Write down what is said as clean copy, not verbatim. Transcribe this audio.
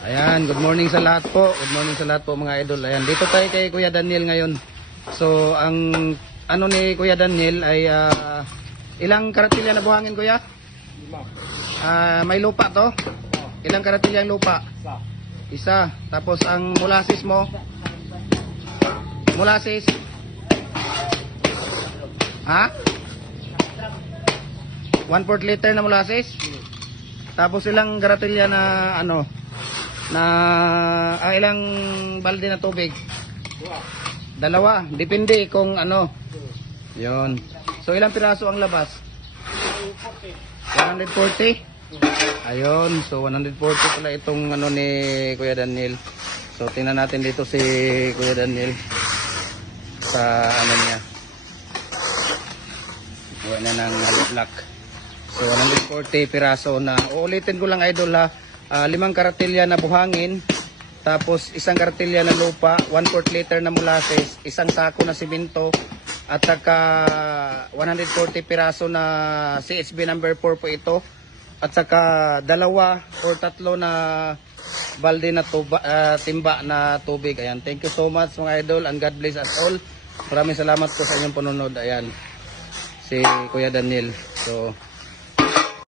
Ayan, good morning sa lahat po. Good morning sa lahat po mga idol. Ayan, dito tayo kay Kuya Daniel ngayon. So, ang ano ni Kuya Daniel ay ilang karatilya na buhangin, Kuya? 5. May lupa to? Ilang karatilya ang lupa? Isa. Tapos ang molasses mo? Molasses? Ha? 1/4 liter na molasses? Tapos ilang karatilya na ano? Ilang balde na tubig? 2. Depende kung ano. Yon. So ilang piraso ang labas? 140. Ayun, so 140 pala itong ano ni Kuya Daniel. So tingnan natin dito si Kuya Daniel sa ano niya. Buwan na ng lock. So 140 piraso na. Uulitin ko lang idol ha. 5 karatilya na buhangin, tapos 1 karatilya na lupa, 1/4 liter na molasses, 1 sako na simento, at saka 140 piraso na CSB number 4 po ito, at saka 2 or 3 na balde na timba na tubig. Ayan, thank you so much mga idol, and God bless us all. Maraming salamat po sa inyong panunod. Ayan, si Kuya Daniel. So